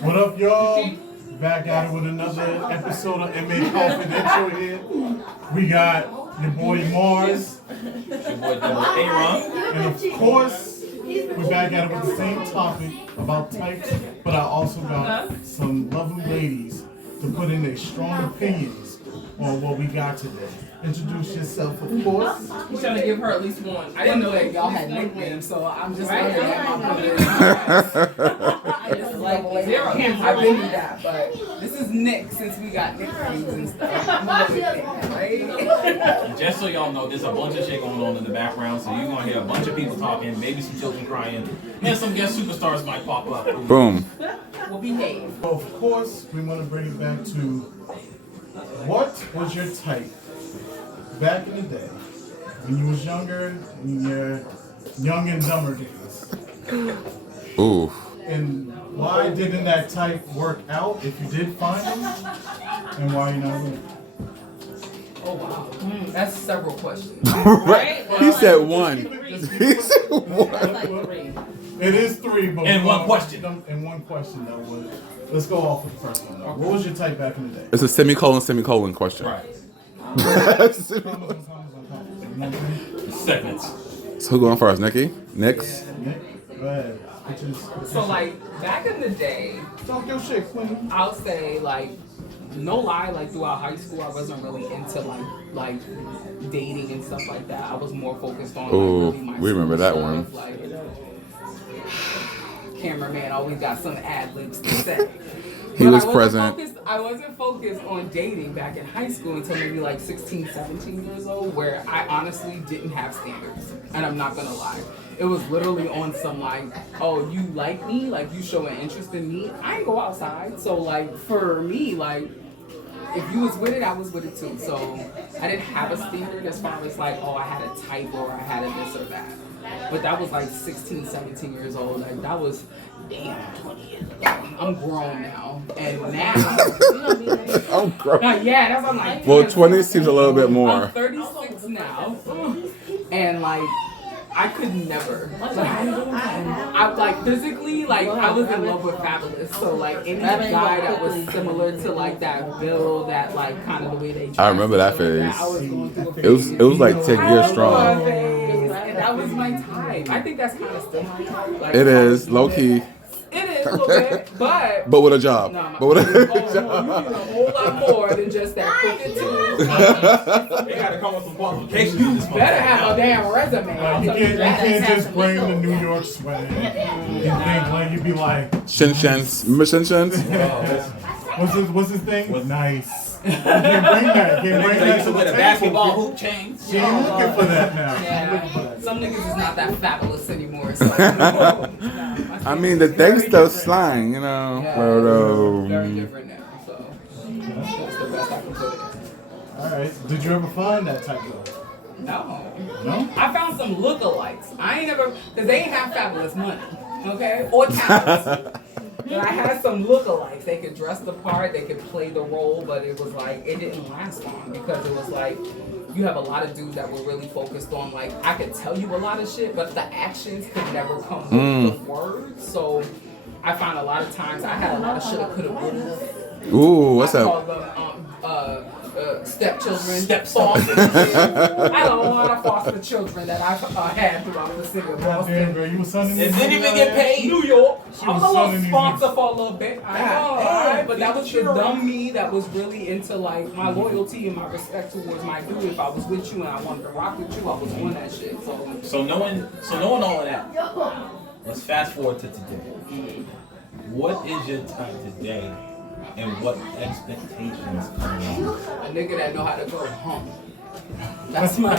What up, y'all? Back at it with another episode of MA Confidential here. We got your boy Mars. Your boy A-Ron. And of course, we're back at it with the same topic about types, but I also got some lovely ladies to put in their strong opinions on what we got today. Introduce yourself, of course. He's trying to give her at least one. I didn't know that y'all had nicknames, so I'm just right. I just like zero. I've been through that, but this is Nick since we got nicknames and stuff. I'm always Nick, right? Just so y'all know, there's a bunch of shit going on in the background, so you're gonna hear a bunch of people talking, maybe some children crying, and some guest superstars might pop up. Boom. We'll behave. Well, of course, we want to bring it back to what was your type back in the day when you was younger, in your young and dumber days? Ooh. And why didn't that type work out if you did find them? And why you not with it? Oh wow, that's several questions. Right? He said one. He said one. It is three, but and one question. And one question though was. Let's go off with the first one. What was your type back in the day? It's a semicolon question. Right. Segments. So who going first? Nicky? Next? Nick, go ahead. So like back in the day, talk your shit, Queen. I'll say like no lie, like throughout high school I wasn't really into like dating and stuff like that. I was more focused on like, really my we remember that stuff, one. Like, cameraman always got some ad libs to say. He was present. I wasn't focused on dating back in high school until maybe like 16, 17 years old, where I honestly didn't have standards. And I'm not gonna lie. It was literally on some like, oh, you like me? Like you show an interest in me? I ain't go outside. So like for me, like if you was with it, I was with it too. So I didn't have a standard as far as like, oh, I had a type or I had a this or that. But that was like 16, 17 years old. Like that was, damn, 20 years ago. I'm grown now. And now, I'm grown. yeah, that's what I'm like. Well, 20 seems a little bit more. I'm 36 now. And like, I could never. I like physically, like I was in love with Fabulous. So like any guy that was similar to like that build, that like kind of the way they. I remember that phase. I was going through a It was like 10 years strong. And that was my type. I think that's kind of still my type. Like, It is, low key. It is a little bit, but with a job. No, but with a you need a whole lot more than just that crooked tooth. They gotta come with some qualifications. Better have a damn resume. You can't just bring the New York swag. You think like you'd be like Shin Shins. Remember Shin Shins? what's his thing? Nice. You can't bring that. You can't bring that to with a the basketball table. hoop chain. She ain't looking for that now. Yeah. Some niggas is not that fabulous anymore. So, I mean, the thing's still slang, you know. Yeah, But, it's very different now. So that's the best I can put it. Alright. Did you ever find that type of? No. No? I found some lookalikes. I ain't never, because they ain't have fabulous money, okay? Or talent. But I had some lookalikes. They could dress the part, they could play the role, but it was like, it didn't last long because it was like, you have a lot of dudes that were really focused on like, I could tell you a lot of shit, but the actions could never come with the words. So I found a lot of times I had a lot of shit I could have would. ooh, what's I up? call them stepchildren, stepfosters. I don't know a lot of foster children that I've had throughout the city of Damn, Boston. girl, you was sending me. It didn't even get paid. New York. She I'm was a little selling sponsor these- for a little bit. I know, right? But that was the dumb me that was really into like my loyalty and my respect towards my dude. If I was with you and I wanted to rock with you, I was on that shit. So knowing all of that, let's fast forward to today. What is your type today, and what expectations come on? A nigga that know how to go home. That's my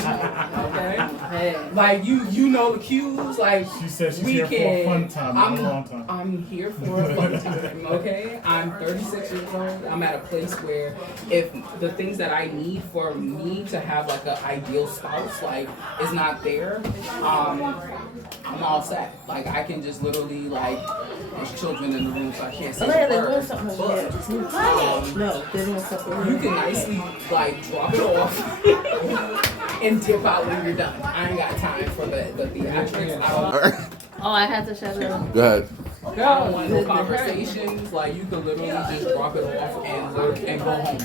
okay. Like you know the cues. Like She said she's we here for a fun time, not a long time. I'm here for a fun time. Okay. I'm 36 years old. I'm at a place where if the things that I need for me to have like an ideal spouse like is not there, I'm all set. Like I can just literally like there's children in the room, so I can't say they're the doing word. something But No, they're doing something. you can nicely like drop it off and dip out when you're done. I ain't got time for the theatrics. I don't. Oh, I had to shut it off. Go ahead. I don't want no conversations. Like you could literally just drop it off and go home,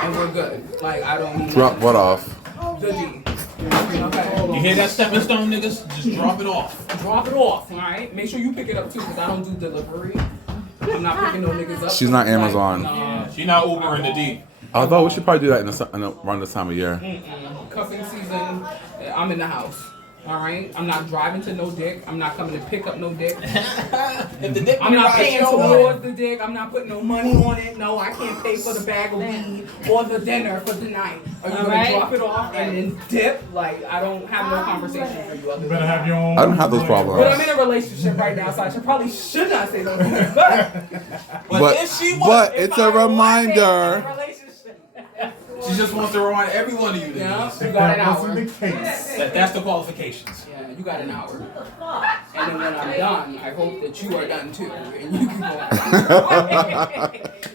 and we're good. Like I don't need Drop what off? the D. Okay. You hear that stepping stone, niggas? Just drop it off. Drop it off, all right? Make sure you pick it up too, because I don't do delivery. I'm not picking no niggas up. She's not Amazon. She not Ubering the D. Although we should probably do that around this time of year. Cuffing season, I'm in the house. All right, I'm not driving to no dick. I'm not coming to pick up no dick. If the dick I'm not right, paying towards the dick. I'm not putting no money on it. No, I can't pay for the bag of weed or the dinner for the night. Are you gonna drop it off and then dip? Like I don't have no conversation for you. You better have your own. I don't have those problems. But I'm in a relationship right now, so I should not say those things. But if she wants, But it's a reminder. she just wants to remind every one of you Yeah, niggas you got an That hour. wasn't the case. that's the qualifications. Yeah, you got an hour. And then when I'm done, I hope that you are done too, and you can go.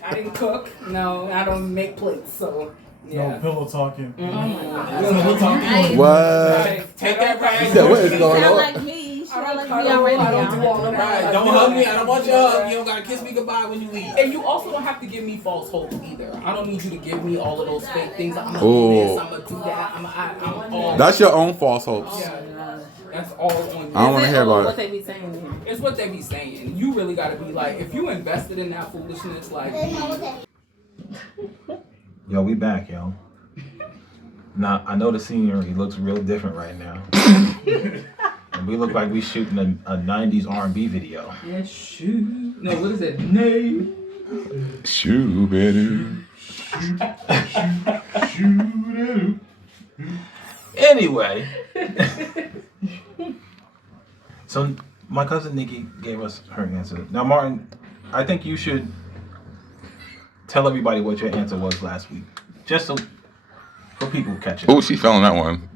I didn't cook. No, I don't make plates, so. Yeah. No pillow talking. We're talking. What? Take that She rag. said, what is going Sound on? like me. She I sound don't like me cuddle, already. I don't do all y'all. of that. Don't hug me. I don't want your hug. You don't gotta kiss me goodbye when you leave. And you also don't have to give me false hope either. I don't need you to give me all of those fake things. I'm gonna Ooh. do this. I'm gonna do that. I'm all. That's your own false hopes. Yeah, that's all on you. I don't want to hear about What it. they be saying here. It's what they be saying. You really gotta be like, if you invested in that foolishness, like. Yo, we back, yo. Now I know the scenery looks real different right now, and we look like we shooting a '90s R&B video. Yeah, shoot. No, what is it? Nay. Shoo, better. Shoot Anyway, so my cousin Nikki gave us her answer. Now, Martin, I think you should tell everybody what your answer was last week, just so for people catching. Oh, she fell on that one.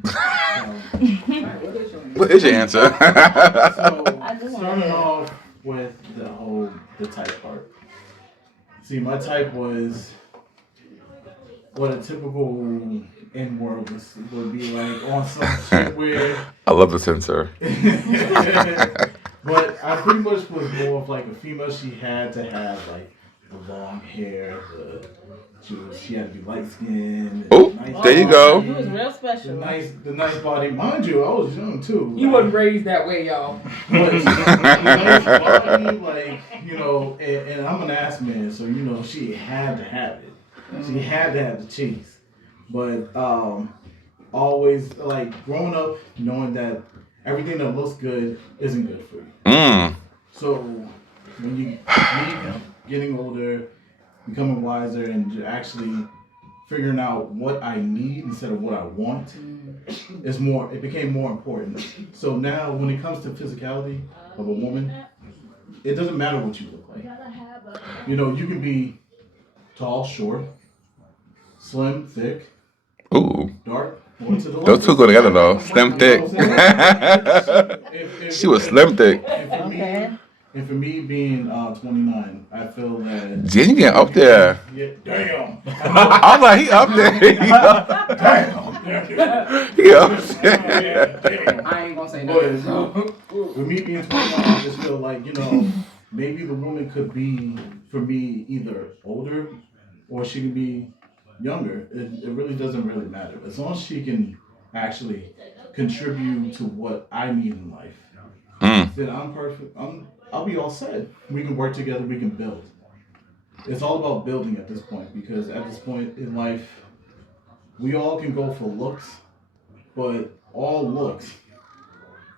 What is your answer? So, starting off with the type part. See, my type was what a typical N-word would be like on some shit where. I love the censor. But I pretty much was more of like a female. She had to have like the long hair, she had to be light skinned. Oh, there you go. It was real special. The nice body. Mind you, I was young too. You wasn't raised that way, y'all. But the nice body, like, you know, and I'm an ass man, so you know she had to have it. She had to have the cheese. But always like growing up knowing that everything that looks good isn't good for you. So when you getting older, becoming wiser, and actually figuring out what I need instead of what I want it became more important. So now when it comes to physicality of a woman, it doesn't matter what you look like. You know, you can be tall, short, slim, thick, Ooh. dark, or to the left. Those two go together though. Slim thick. If She was slim thick. And for me being 29, I feel that. Jen, you get up there. Yeah, damn. I was like, he up there. He up, he up there. I ain't gonna say nothing. With me being 29, I just feel like, you know, maybe the woman could be, for me, either older or she could be younger. It really doesn't really matter. As long as she can actually contribute to what I need in life, then I'm perfect. I'll be all set. We can work together. We can build. It's all about building at this point, because at this point in life, we all can go for looks, but all looks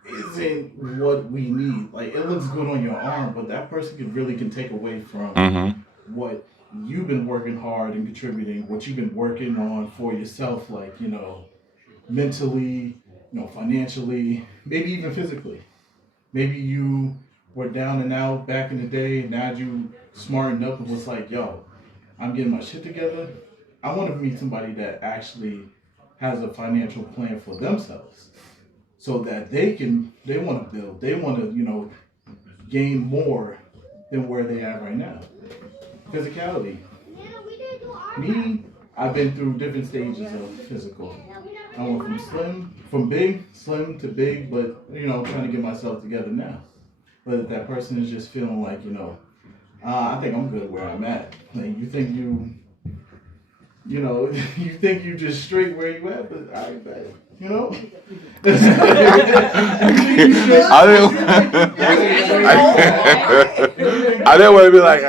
isn't what we need. Like, it looks good on your arm, but that person can take away from what you've been working hard and contributing, what you've been working on for yourself, like, you know, mentally, you know, financially, maybe even physically. Maybe you were down and out back in the day, and now you smartened up and was like, yo, I'm getting my shit together. I want to meet somebody that actually has a financial plan for themselves, so that they want to build, they want to, you know, gain more than where they are right now. Physicality. Me, I've been through different stages of physical. I went from slim to big, but, you know, trying to get myself together now. But if that person is just feeling like, I think I'm good where I'm at. Like you think you think you just straight where you at, but I ain't bad. I didn't want to be like,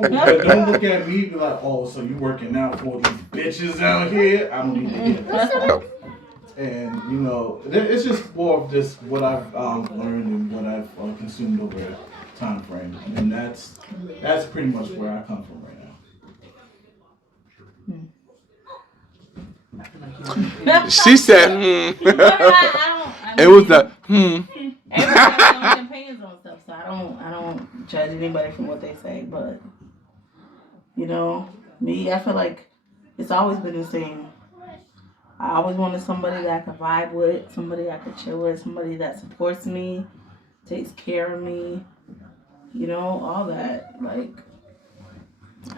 But don't look at me and be like, oh, so you working out for these bitches out here? I don't need to hear that. And it's just more of just what I've learned and what I've consumed over a time frame, and that's pretty much where I come from right now. she said, It was the, Everybody has their opinions on stuff, so I don't judge anybody from what they say, but me, I feel like it's always been the same. I always wanted somebody that I could vibe with, somebody I could chill with, somebody that supports me, takes care of me, all that. Like,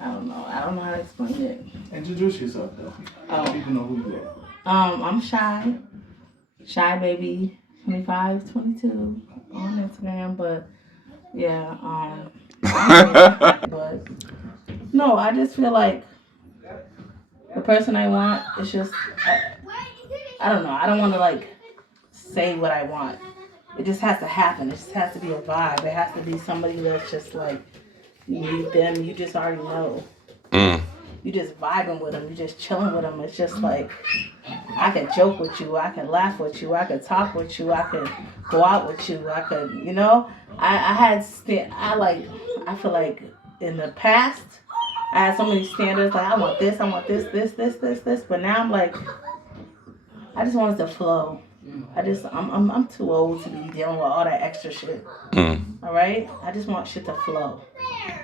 I don't know how to explain it. Introduce yourself, though. People know who you are. I'm Shy Baby 25, 22 on Instagram, but yeah, but no, I just feel like the person I want is just, I don't know. I don't want to like say what I want. It just has to happen. It just has to be a vibe. It has to be somebody that's just like, you meet them, you just already know. You just vibing with them. You just chilling with them. It's just like, I can joke with you. I can laugh with you. I can talk with you. I can go out with you. I could, I feel like in the past, I had so many standards. Like, I want this, this. But now I'm like, I just want it to flow. I'm too old to be dealing with all that extra shit. All right? I just want shit to flow.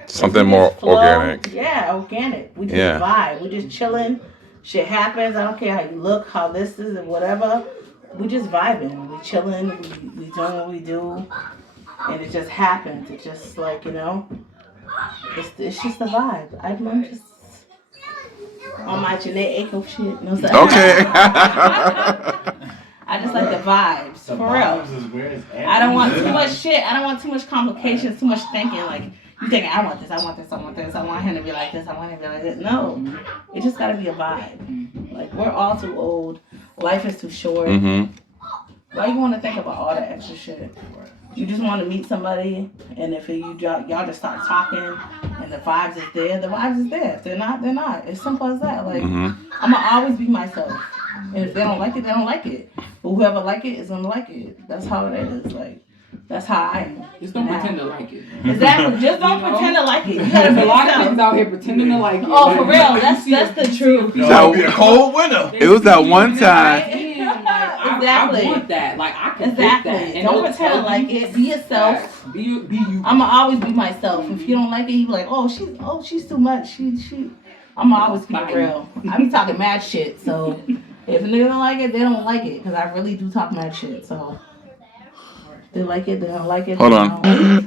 Something more organic. Yeah, organic. We just vibe. We just chilling. Shit happens. I don't care how you look, how this is, and whatever. We just vibing. We chilling. We doing what we do. And it just happens. It's just like, it's just a vibe. I'm just on my Janae Aiko shit. Okay. I just like the vibes. For real. I don't want too much shit. I don't want too much complications, too much thinking. Like, you thinking, I want this, I want this, I want this, I want him to be like this, I want him to be like this. No. It just gotta be a vibe. Like, we're all too old. Life is too short. Why you want to think about all that extra shit? You just want to meet somebody, and if y'all just start talking, and the vibes is there, the vibes is there. If they're not, they're not. It's simple as that. Like, I'm gonna always be myself, and if they don't like it, they don't like it. But whoever like it is gonna like it. That's how it is. Like, that's how I am. Just don't pretend to like it. Exactly. Just don't pretend to like it. You There's a lot of niggas out here pretending to like it. Oh, for real. That's the truth. That would be a cold winter. It was that one time. Exactly. I want that. Like, I can Exactly. get that. And don't pretend to like it. Be yourself. Be you. I'ma always be myself. If you don't like it, you be like, she's too much. She. I'ma always keep it real. I be talking mad shit. So if a nigga don't like it, they don't like it. Cause I really do talk mad shit. So they like it, they don't like it. Hold on.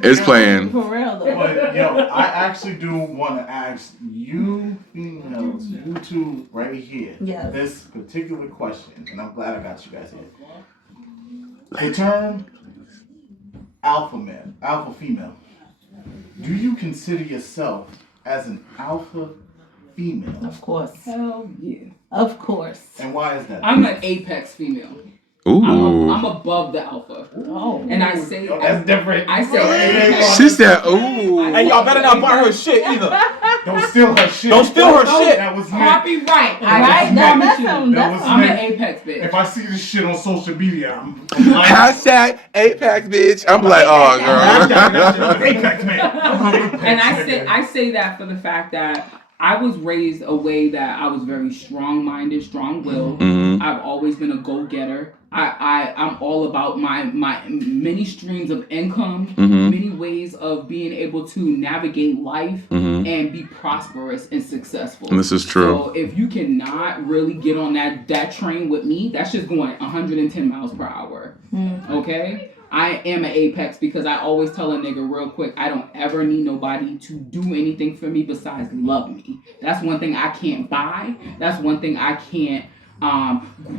It's playing. For real though. But I actually do want to ask you females, you two right here, this particular question, and I'm glad I got you guys here. The term alpha male, alpha female. Do you consider yourself as an alpha female? Of course. Hell yeah. Of course. And why is that? I'm an apex female. Ooh. I'm above the alpha. Oh. And I say that's different. I say She said, ooh. And y'all better not buy her shit either. Don't steal her shit. Don't steal her shit. That was meant. copyright. Right? That's I'm an apex bitch. If I see this shit on social media, I'm like, Hashtag Apex, bitch. I'm like, oh, girl. Apex man. And I say that for the fact that I was raised a way that I was very strong-minded, strong-willed. I've always been a go-getter. I'm all about my many streams of income, many ways of being able to navigate life and be prosperous and successful. And this is true. So if you cannot really get on that train with me, that's just going 110 miles per hour. Okay? I am an apex because I always tell a nigga real quick, I don't ever need nobody to do anything for me besides love me. That's one thing I can't buy. That's one thing I can't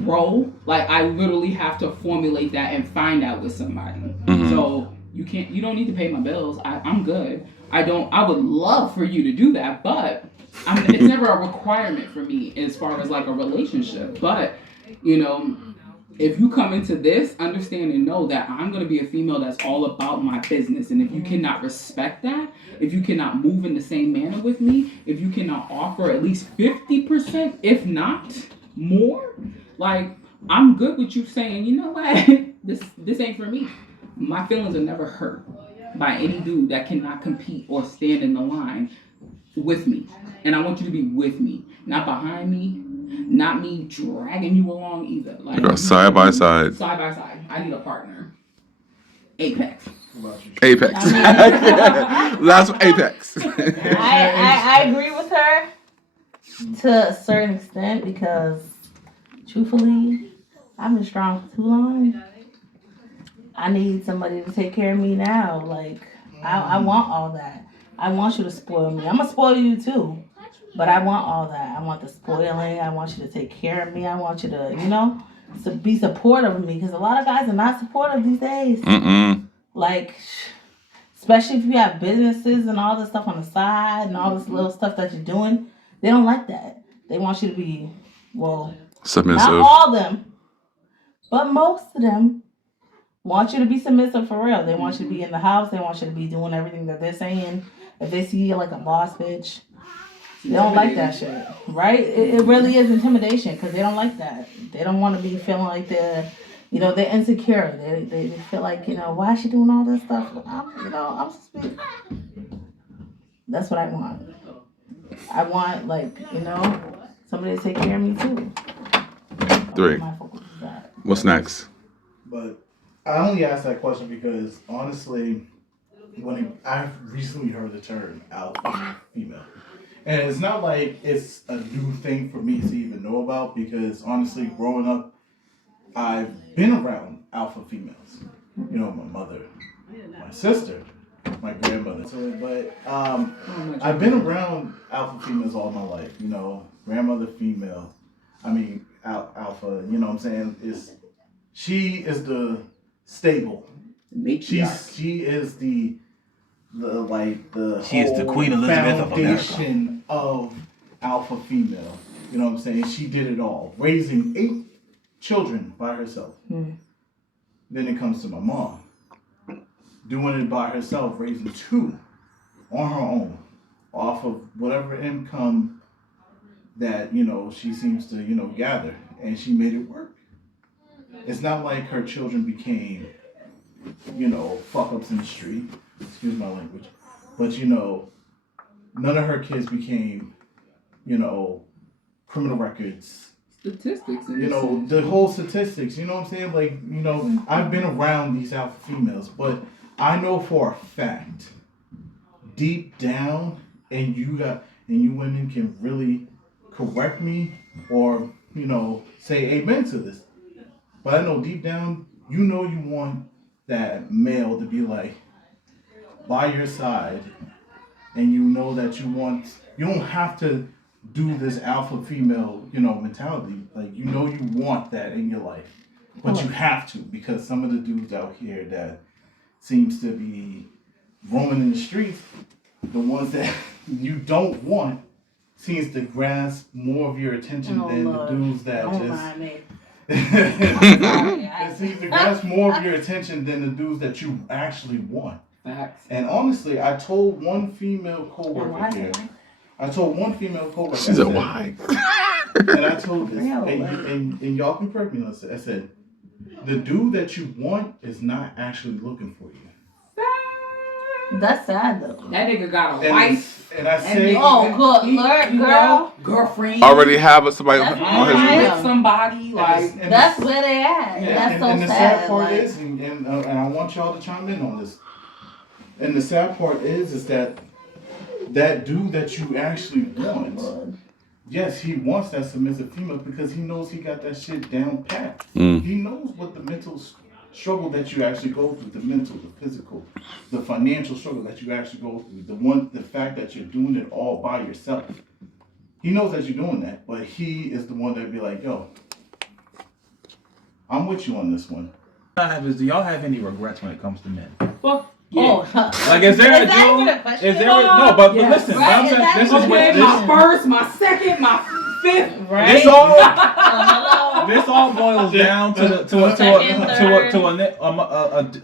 grow. Like, I literally have to formulate that and find out with somebody. So You don't need to pay my bills. I'm good. I would love for you to do that, but it's never a requirement for me as far as like a relationship. But, you know, if you come into this, understand and know that I'm going to be a female that's all about my business. And if you cannot respect that, if you cannot move in the same manner with me, if you cannot offer at least 50%, if not more, like, I'm good with you saying, you know what, this ain't for me. My feelings are never hurt by any dude that cannot compete or stand in the line with me. And I want you to be with me, not behind me, not me dragging you along either. Like side by side. Side by side. I need a partner. Apex. Apex. Last one, Apex. I agree with her to a certain extent because, truthfully, I've been strong for too long. I need somebody to take care of me now. Like, I want all that. I want you to spoil me. I'm going to spoil you too. But I want all that. I want the spoiling. I want you to take care of me. I want you to, to be supportive of me. Because a lot of guys are not supportive these days. Like, especially if you have businesses and all this stuff on the side and all this little stuff that you're doing. They don't like that. They want you to be, submissive. Not all of them, but most of them want you to be submissive for real. They want you to be in the house. They want you to be doing everything that they're saying. If they see you like a boss bitch, they don't like that shit, right? It really is intimidation because they don't like that. They don't want to be feeling like they're insecure. They feel like, why is she doing all this stuff? I'm supposed to be. That's what I want. I want, somebody to take care of me too. 3. What's next? But I only asked that question because, honestly, I've recently heard the term alpha female. And it's not like it's a new thing for me to even know about because, honestly, growing up, I've been around alpha females. My mother, my sister, my grandmother. But I've been around alpha females all my life. Grandmother female. Alpha, you know what I'm saying? She is the stable. She is the She is the Queen Elizabeth of America. Foundation of alpha female. You know what I'm saying? She did it all, raising 8 children by herself. Then it comes to my mom, doing it by herself, raising 2 on her own, off of whatever income that she seems to gather, and she made it work. It's not like her children became fuck ups in the street. Excuse my language. But, none of her kids became, criminal records. Statistics. The whole statistics, you know what I'm saying? Like, I've been around these alpha females, but I know for a fact, deep down, and you women can really correct me or, say amen to this. But I know deep down, you want that male to be like by your side, and that you don't have to do this alpha female, mentality. Like, you want that in your life, but you have to, because some of the dudes out here that seems to be roaming in the streets, the ones that you don't want, seems to grasp more of your attention than the dudes that it seems to grasp more of your attention than the dudes that you actually want. Facts. And honestly, I told one female coworker here. She said, why? And I told this, and y'all can correct me. I said, the dude that you want is not actually looking for you. That's sad though. That nigga got a wife. And I said, girlfriend. Already have somebody on his with somebody. Like, that's where they at. Yeah, that's so and the sad. sad part is, and I want y'all to chime in on this. And the sad part is that dude that you actually want, yes, he wants that submissive female because he knows he got that shit down pat. He knows what the mental struggle that you actually go through, the mental, the physical, the financial struggle that you actually go through, the fact that you're doing it all by yourself. He knows that you're doing that, but he is the one that'd be like, yo, I'm with you on this one. Do y'all have any regrets when it comes to men? Well, Oh, Like, is there a that even dude? a question? Is there no? But Yes. listen, Right, I'm is saying, that this is even what Okay, this. my first, my second, my fifth. Right? This all Hello. this all boils down to Second,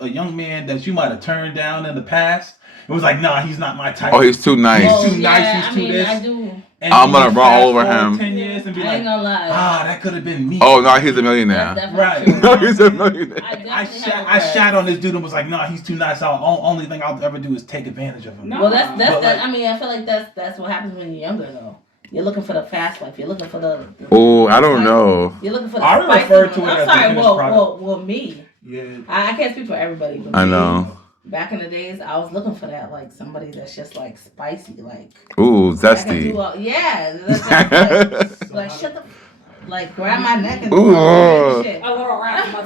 a young man that you might have turned down in the past. It was like, nah, he's not my type. Oh, he's too nice. He's too nice. He's too this. I do. And I'm then gonna you run all fast over forward him. 10 years and be I like, ain't gonna lie. that could have been me. Oh no, he's a That's millionaire. definitely Right. true. No, he's a millionaire. I shat on this dude and was like, nah, he's too nice. Only thing I'll ever do is take advantage of him. No. Well, that's But that. like- I mean, I feel like that's what happens when you're younger, though. You're looking for the fast life. You're looking for the Oh, I don't know. You're looking for the I spicy refer one. to it I'm as the sorry. finished Well, product. me. Yeah. I can't speak for everybody. But I me, know. Back in the days, I was looking for that, like somebody that's just like spicy, like Ooh, that can do zesty. all, yeah, that's just, like shut the, like grab my neck and do Ooh. all that shit. A little rap in my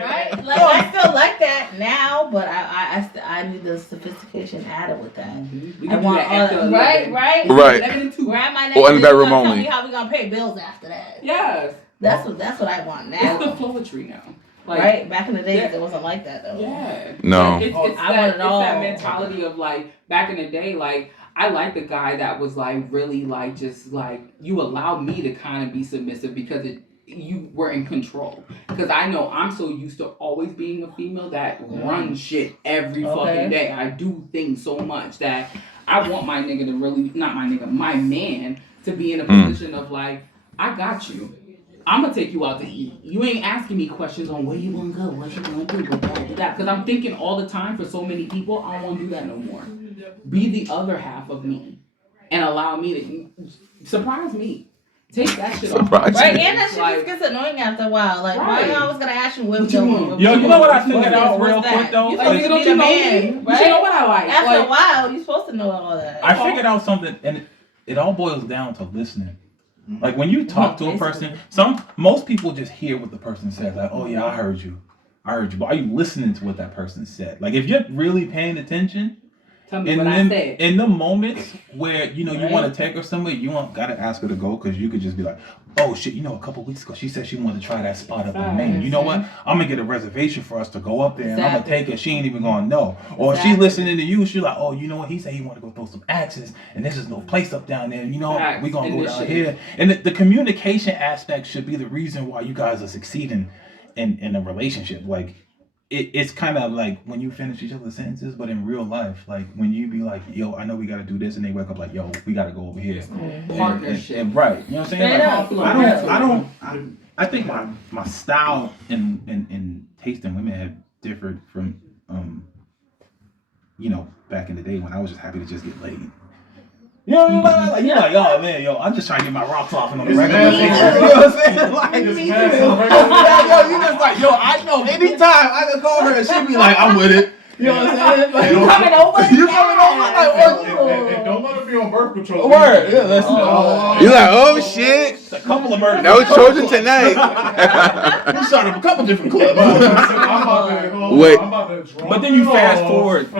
Right? Like I still like that now, but I need the sophistication added with that. We I can do want that all after that, 11. right? Right. 11 and 2. Grab my neck. Or in and the then you bedroom gonna tell only. me how we gonna pay bills after that. Yes. That's what I want It's the now. poetry now. Like, Right? Back in the days, Yeah. it wasn't like that though. Yeah. No. It's I that, want it it's all. that mentality of like back in the day, like I like the guy that was like really like just like you allowed me to kind of be submissive because you were in control. Because I know I'm so used to always being a female that runs shit every Okay. fucking day. I do things so much that I want my nigga to really, not my nigga, my man to be in a position of like, I got you. I'm gonna take you out to eat. You ain't asking me questions on where you wanna go, what you gonna do, what that. Because I'm thinking all the time for so many people, I don't wanna do that no more. Be the other half of me and allow me to surprise me. Take that shit off. Surprise Right, me. and that shit just gets annoying after a while. Like, why Right. I always gonna ask you where we What you going? want? where we Yo, you going? know what I What's figured this? out What's real that? quick, though? You Like, supposed nigga, to don't be you the know man, me? right? You should know what I like. After Like, a while, you're supposed to know all that. I figured out something, and it all boils down to listening. Like when you talk to a person, most people just hear what the person says. Like, oh yeah, I heard you. But are you listening to what that person said? Like if you're really paying attention, tell me and what I then said. in the moments where you Right. want to take her somewhere, you don't gotta ask her to go because you could just be like, oh shit, a couple weeks ago she said she wanted to try that spot up in Maine. You know what? I'm gonna get a reservation for us to go up there and I'm gonna Exactly. take her. She ain't even gonna know. Or if she's Exactly. listening to you, she's like, oh, you know what? He said he wanted to go throw some axes and this is no place up down there. You know, Facts. we gonna go down Initiative. here. And the communication aspect should be the reason why you guys are succeeding in a relationship. Like it's kind of like when you finish each other's sentences, but in real life, like when you be like, yo, I know we gotta do this, and they wake up like, yo, we gotta go over here. Partnership. And right. You know what I'm saying? Straight Like, up. I think my style and taste in women have differed from back in the day when I was just happy to just get laid. You know what I mean? Like, you're like, oh man, I'm just trying to get my rocks off and on the It's regular. mad. You know what I'm saying? Like, It's me mad. too. You just like, I know anytime I can call her and she be like, I'm with it. You know what I'm saying? Like, You coming over? You coming over? Like, And don't let her be on birth control. Word. Yeah, listen. You're like, oh shit. It's a couple of murders. No children tonight. We started up a couple different clubs. Wait. But then you fast forward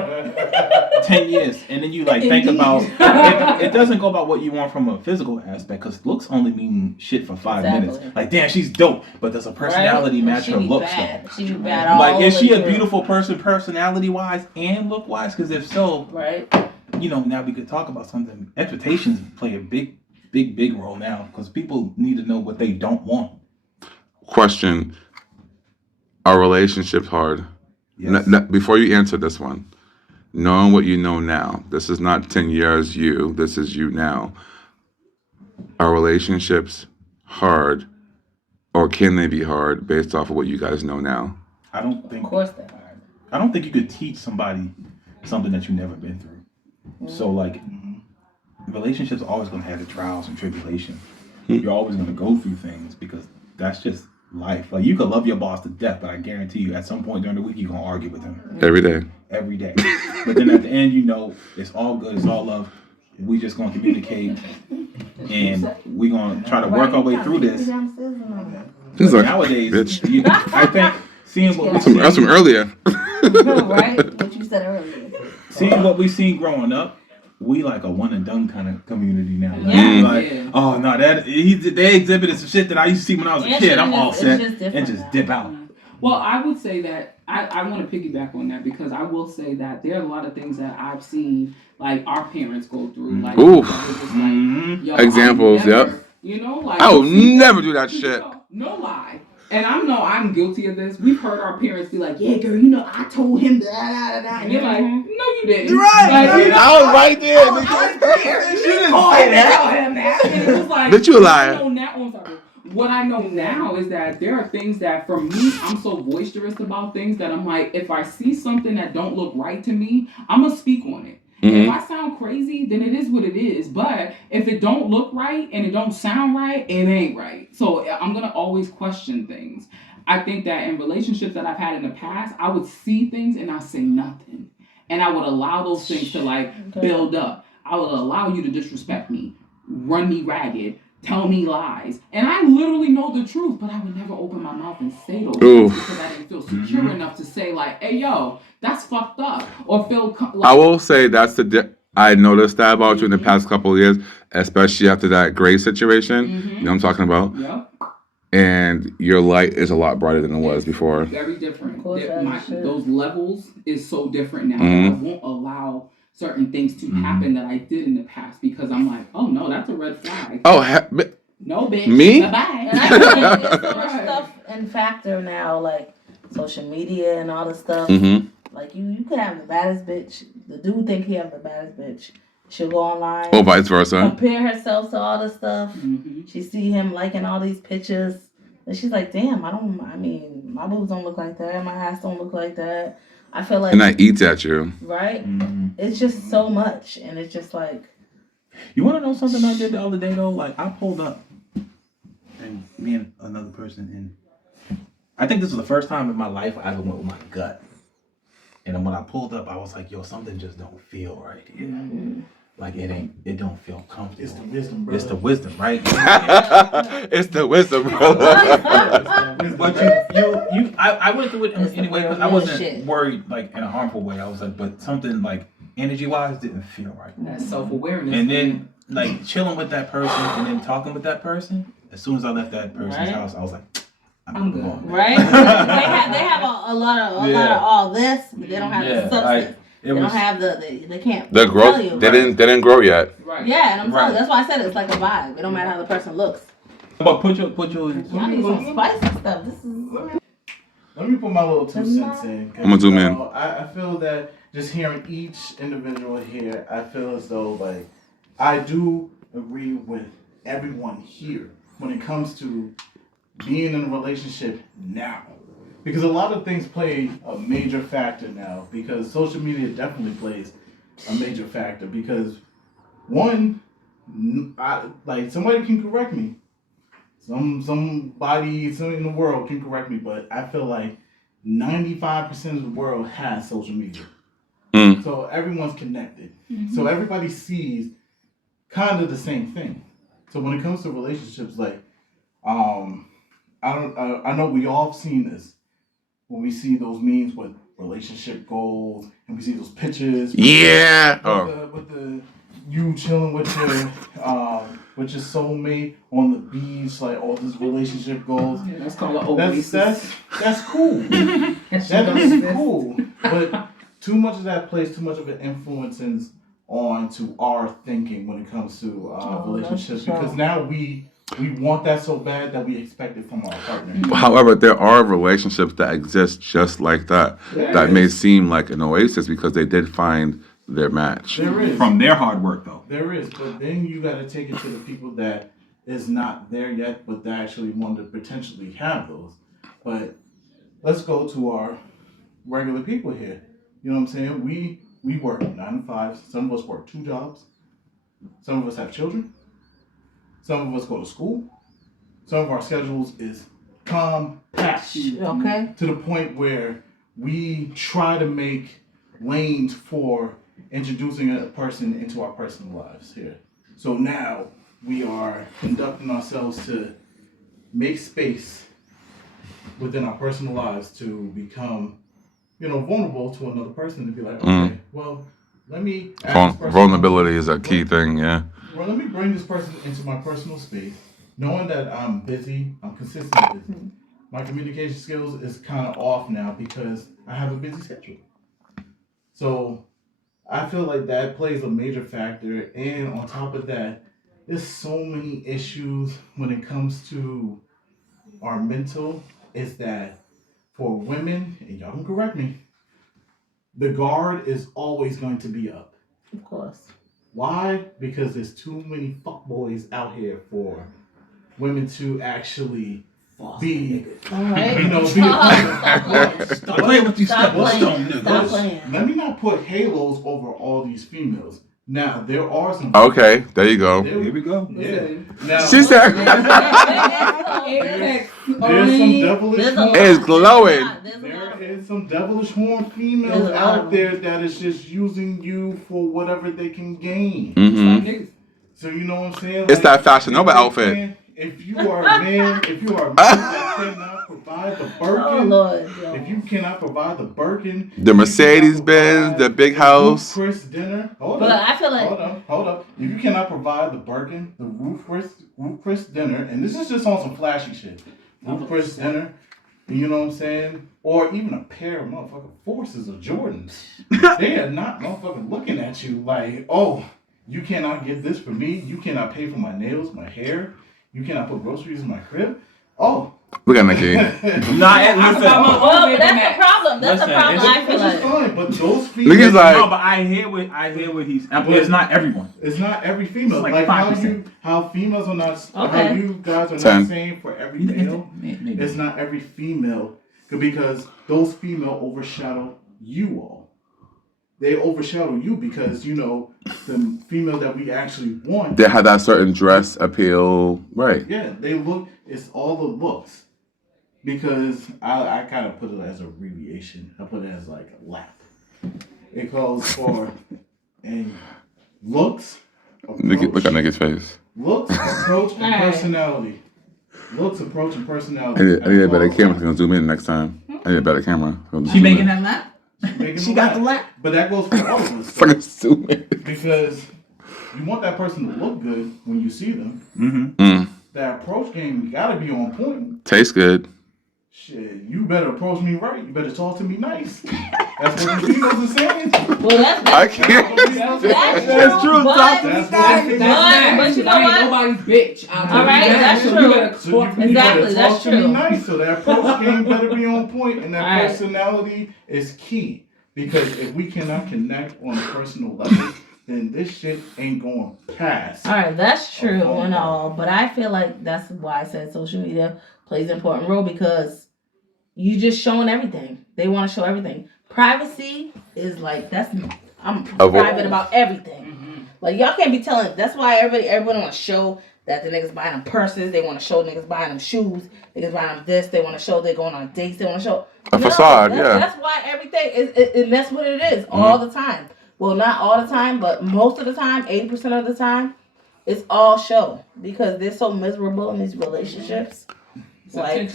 10 years, and then you like think about it doesn't go about what you want from a physical aspect, because looks only mean shit for 5 minutes. Exactly. Like, damn, she's dope, but does her personality Right? match She her be looks bad. though? She be bad all Like, is the she way a through. beautiful person personality wise and look wise? Because if so, Right. now we could talk about something. Expectations play a big role now, because people need to know what they don't want. Question. Are relationships hard? Yes. Before you answer this one, knowing what you know now, this is not 10 years you, this is you now. Are relationships hard, or can they be hard based off of what you guys know now? I don't think. Of course they're hard. I don't think you could teach somebody something that you've never been through. So like, relationships are always going to have the trials and tribulations. You're always going to go through things because that's just life. Like, you could love your boss to death, but I guarantee you at some point during the week you're going to argue with him Every day. every day. But then at the end, it's all good, it's all love. We just going to communicate and we're going to try to work our way through this. He's like, Nowadays, bitch. I think seeing what That's from earlier. Right? What you said earlier. Seeing what we've seen growing up, we like a one and done kind of community now. Yeah. Like, Yeah. oh no, they exhibited some shit that I used to see when I was a And kid. shit I'm is all just- set it's just different and just now. dip out. Well, I would say that I want to piggyback on that because I will say that there are a lot of things that I've seen like our parents go through. Like, Oof. just like yo, Examples, never, yep. You know, like I will never do that shit. No lie. And I'm guilty of this. We've heard our parents be like, yeah, girl, you know, I told him that. And you're like, no, you didn't. Right. Like, you know, I was right there. I was right there. You didn't tell him that. And it was like, Bitch, you lie. What I know now is that there are things that for me, I'm so boisterous about things that I'm like, if I see something that don't look right to me, I'm going to speak on it. If I sound crazy, then it is what it is. But if it don't look right and it don't sound right, it ain't right. So I'm going to always question things. I think that in relationships that I've had in the past, I would see things and I say nothing. And I would allow those things to like build up. I would allow you to disrespect me, run me ragged, tell me lies. And I literally know the truth, but I would never open my mouth and say those things because I didn't feel secure enough to say like, hey, yo, that's fucked up. Or feel like... I will say that's I noticed that about you in the past couple of years, especially after that gray situation. You know what I'm talking about? Yep. And your light is a lot brighter than it was before. Very different. Course, Those levels is so different now. I won't allow certain things to happen that I did in the past because I'm like, oh no, that's a red flag. Oh, no, bitch. Me? Bye-bye. And I think there's so much stuff and factor now, like social media and all this stuff. Like you could have the baddest bitch. The dude think he have the baddest bitch. She'll go online. Or vice versa. Compare herself to all this stuff. She see him liking all these pictures. And she's like, damn, I mean, my boobs don't look like that. My ass don't look like that. I feel like... And I eat at you. Right? It's just so much. And it's just like... You want to know something I did the other day, though? Like, I pulled up. And me and another person. And I think this was the first time in my life I ever went with my gut. And when I pulled up, I was like, yo, something just don't feel right here. Like it don't feel comfortable. It's the wisdom, bro. It's the wisdom, right? It's the wisdom, brother. But I went through it anyway because I wasn't shit. worried like in a harmful way. I was like, but something like energy wise didn't feel right. That self-awareness. And then like chilling with that person and then talking with that person. As soon as I left that person's house, I was like, I'm good. Going. Right? they have a lot of all this, but they don't have the substance. They don't have they can't. The growth. They didn't grow yet. Right. Yeah, and I'm telling you, that's why I said it's like a vibe. It don't matter how the person looks. But put your. I need some spicy stuff. Let me put my little 2 cents in. I'm gonna zoom in. I feel that just hearing each individual here, I feel as though like I do agree with everyone here when it comes to being in a relationship now. Because a lot of things play a major factor now. Because social media definitely plays a major factor. Because one, like somebody can correct me. Somebody in the world can correct me, but I feel like 95% of the world has social media. So everyone's connected. So everybody sees kind of the same thing. So when it comes to relationships, like I know we all have seen this when we see those memes with relationship goals and we see those pictures. With the you chilling with your soulmate on the beach, like all these relationship goals. Yeah, that's called an oasis. That's cool. That is cool. But too much of that plays too much of an influence on to our thinking when it comes to relationships, because now we want that so bad that we expect it from our partner. However, there are relationships that exist just like that. That may seem like an oasis because they did find their match. There is. From their hard work, though. There is, but then you got to take it to the people that is not there yet, but they actually want to potentially have those. But let's go to our regular people here. You know what I'm saying? We work 9 to 5. Some of us work 2 jobs. Some of us have children. Some of us go to school. Some of our schedules is compact. Okay. To the point where we try to make lanes for introducing a person into our personal lives here. So now we are conducting ourselves to make space within our personal lives to become, vulnerable to another person, to be like, okay, well, let me ask this person. Vulnerability is a key thing, yeah. Well, let me bring this person into my personal space, knowing that I'm busy, I'm consistently busy. my communication skills is kind of off now because I have a busy schedule. So I feel like that plays a major factor. And on top of that, there's so many issues when it comes to our mental. Is that for women, and y'all can correct me, the guard is always going to be up. Of course. Why? Because there's too many fuckboys out here for women to actually be, All right. you know, be Stop playing with these Stop stone playing. Stop niggas. playing. Let me not put halos over all these females. Now there are some. Okay, there you go. Here we go. Yeah. Now She said, there's some devilish. "It's glowing." There is some devilish horn females There's a lot out of there that is just using you for whatever they can gain. Mm-hmm. So you know what I'm saying? It's that Fashion Nova outfit. If you are a man, that cannot provide the Oh Birkin, Lord. Yo. if you cannot provide the Birkin, The Mercedes Benz, the big house. Chris dinner. Hold But up. I feel like Hold up. If you cannot provide the Birkin, the Roof Chris dinner, and this is just on some flashy shit. Roof Chris dinner, you know what I'm saying? Or even a pair of motherfucking Forces of Jordans. They are not motherfucking looking at you like, oh, you cannot get this for me. You cannot pay for my nails, my hair. You cannot put groceries in my crib. Oh. Look at Nikki. Nah, listen. well, but that's the problem. That's the Listen, problem. I feel Which is like. fine, but those Look, females. he's like, No, but I hear what he's. It's not everyone. It's not every female. It's like Like how 5%. how females are not. How Okay. you guys are 10. not saying for every male. Maybe. It's not every female because those female overshadow you all. They overshadow you because you know the female that we actually want. they had that certain dress appeal, right? Yeah, they look. It's all the looks. Because I kind of put it as a abbreviation. I put it as like a lap. It calls for and looks. Nikki, look at Nikki's face. Looks, approach, and Alright. personality. Looks, approach, and personality. I need a better camera. She's gonna zoom in next time. I need a better camera. She making that lap? She got the lap. But that goes for all of us. Fucking zoom in. Because you want that person to look good when you see them. Mm. That approach game gotta be on point. Tastes good. Shit, you better approach me right. You better talk to me nice. That's what the females are saying. Well, that's I can't. That's true. But, That's what the females but you know I what? ain't nobody's bitch. All right, that's So true. you better So talk you Exactly, better that's talk to me true. nice. So that approach game better be on point, and that All right. personality is key. Because if we cannot connect on a personal level, then this shit ain't going past. All right, that's true and all, but I feel like that's why I said social media plays an important role because you just showing everything. They want to show everything. Privacy is like I'm private about everything. Like y'all can't be telling. That's why everybody want to show that the niggas buying them purses. They want to show niggas buying them shoes. Niggas buying them this. They want to show they're going on dates. They want to show A facade, yeah. That's why everything is, and that's what it is all the time. Well, not all the time, but most of the time, 80% of the time, it's all show because they're so miserable in these relationships. Like,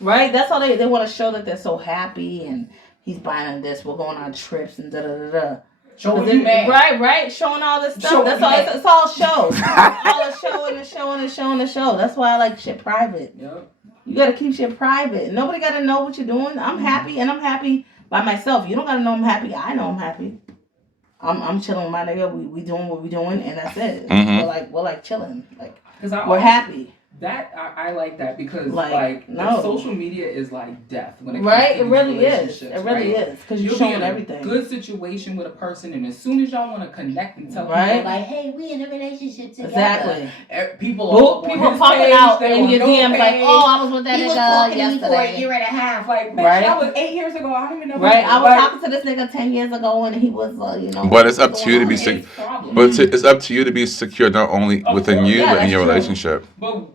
right? That's how they want to show that they're so happy and he's buying this. We're going on trips and da da da da. Showing you mad. Right, showing all this stuff. Showing That's you all. mad. It's all show. all the showing and showing and showing and show. That's why I like shit private. Yep. You gotta keep shit private. Nobody gotta know what you're doing. I'm happy and I'm happy by myself. You don't gotta know I'm happy. I know I'm happy. I'm chilling with my nigga. We doing what we doing and that's it. We're like chilling. Like we're happy. That I like that because Like, no. social media is like death when it comes Right? to It these really is. relationships, It really right? is. Because you're You'll be showing in a everything. good situation with a person, and as soon as y'all want to connect and tell Right? people like, "Hey, we in a relationship together," Exactly. People all up on People his popping page, out they in on your your DMs like, page. oh, I was with that He was nigga talking to me for a yesterday. year and a half. Like, bitch, Right? that was 8 years ago. I don't even know. Right? I was Like, talking to this nigga 10 years ago and he was, But it's up to you to be it's secure. problem. But it's up to you to be secure not only Of within course. you Yeah, but in that's your true. relationship. But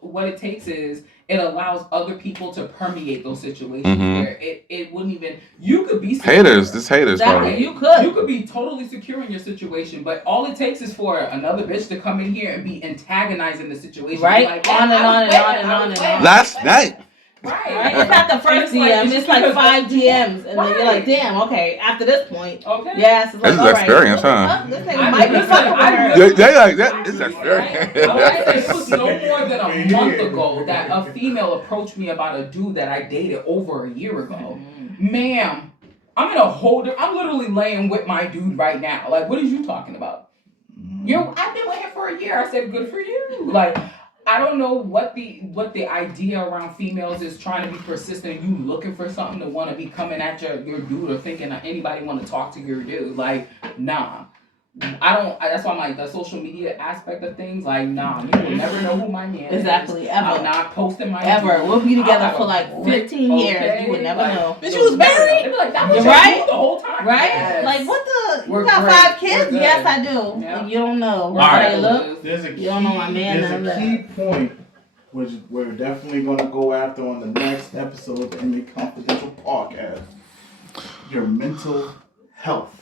what it takes is it allows other people to permeate those situations Mhm. where it wouldn't even you could be secure. Haters, this haters, Exactly. bro. You could. be totally secure in your situation, but all it takes is for another bitch to come in here and be antagonizing the situation. Right? Like, On and I was on and waiting, on and I on was and on. waiting. Last night. Right? It's not the first DM. It's like 5 DMs, and then you're like, damn. Okay. After this point, yes, it's like, This is experience, huh? This thing might be fucking with her. They like that. It's experience. It was no more than a month ago that a female approached me about a dude that I dated over a year ago. Ma'am, I'm literally laying with my dude right now. Like, what are you talking about? I've been with him for a year. I said, good for you. Like, I don't know what the idea around females is, trying to be persistent. You looking for something to want to be coming at your dude, or thinking that anybody want to talk to your dude. Like, nah. That's why I'm like, the social media aspect of things, like, nah, you will never know who my man is. Exactly, ever. I'm not posting my Ever. dude. We'll be together for like 15 years. You would never know. Bitch, you was married? They'd be like, that was right? the whole time. Right? Yes. Like, what the? We're You got great. 5 kids? We're Yes, good. I do. Yeah. Like, you don't know. Right. Look. There's a key, You don't know my man, none of there's a that. key point which we're definitely going to go after on the next episode of the MA Confidential podcast. Your mental health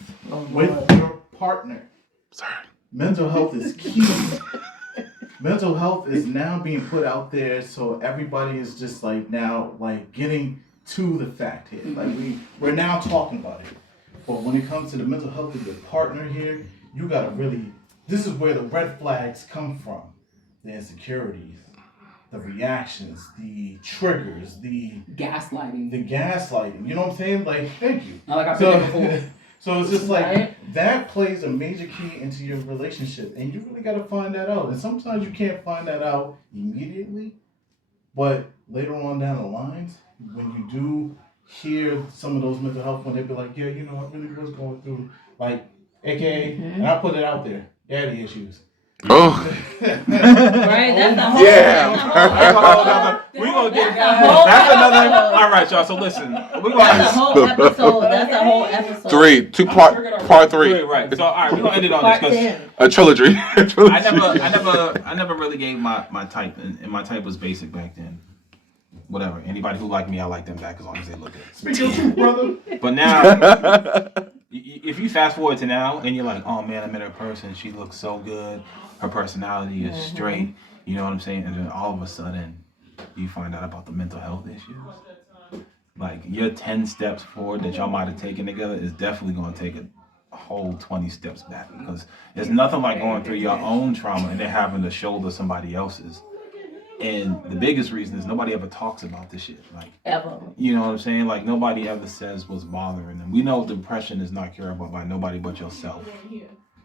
with your partner. Sorry. Mental health is key. Mental health is now being put out there, so everybody is just like now like getting to the fact here. Like we're now talking about it. But when it comes to the mental health of your partner here, you gotta really, this is where the red flags come from. The insecurities, the reactions, the triggers, the gaslighting. You know what I'm saying? Like, thank you. Like I've been there before. So it's just like, Right. that plays a major key into your relationship, and you really got to find that out. And sometimes you can't find that out immediately, but later on down the lines, when you do hear some of those mental health, when they be like, yeah, you know, I really was going through, like, AKA, and I put it out there, daddy issues. Oh. Right? That's the whole. Yeah. We're gonna get whole that's another. episode. All right, y'all. So listen, we're That's a gonna whole episode. That's a whole episode. Part 3. right. So all right, we're gonna end it on Part this 10. A trilogy. I never really gave my type, and my type was basic back then. Whatever. Anybody who liked me, I liked them back as long as they look good. Speak your truth, brother. But now, if you fast forward to now and you're like, oh man, I met her person, she looks so good, her personality is straight, you know what I'm saying? And then all of a sudden, you find out about the mental health issues. Like, your 10 steps forward that y'all might have taken together is definitely going to take a whole 20 steps back, because there's nothing like going through your own trauma and then having to shoulder somebody else's. And the biggest reason is nobody ever talks about this shit. Like, Ever. you know what I'm saying? Like, nobody ever says what's bothering them. We know depression is not curable by nobody but yourself.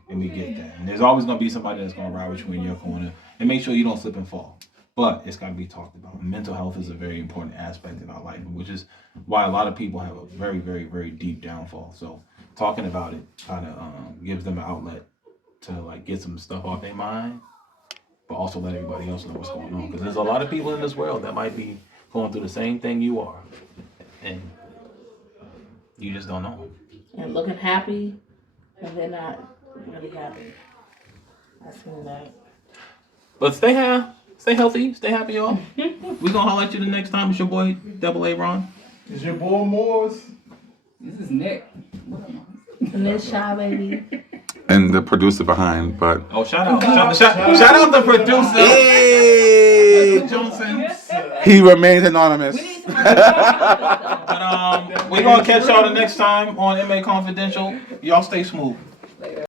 And we get that. And there's always going to be somebody that's going to ride with you in your corner and make sure you don't slip and fall. But it's got to be talked about. Mental health is a very important aspect in our life, which is why a lot of people have a very, very, very deep downfall. So talking about it kind of gives them an outlet to, like, get some stuff off their mind, but also let everybody else know what's going on. Because there's a lot of people in this world that might be going through the same thing you are. And you just don't know. And looking happy, and they're not really happy. I seen that. But stay healthy, stay happy, y'all. We gonna holler at you the next time. It's your boy, Double A Ron. It's your boy Moores. This is Nick. And this Shy Baby. And the producer behind, but Oh, shout out the producer. hey, Johnson. he remains anonymous. We need somebody to talk about this, though. But we're gonna catch y'all the next time on MA Confidential. Y'all stay smooth.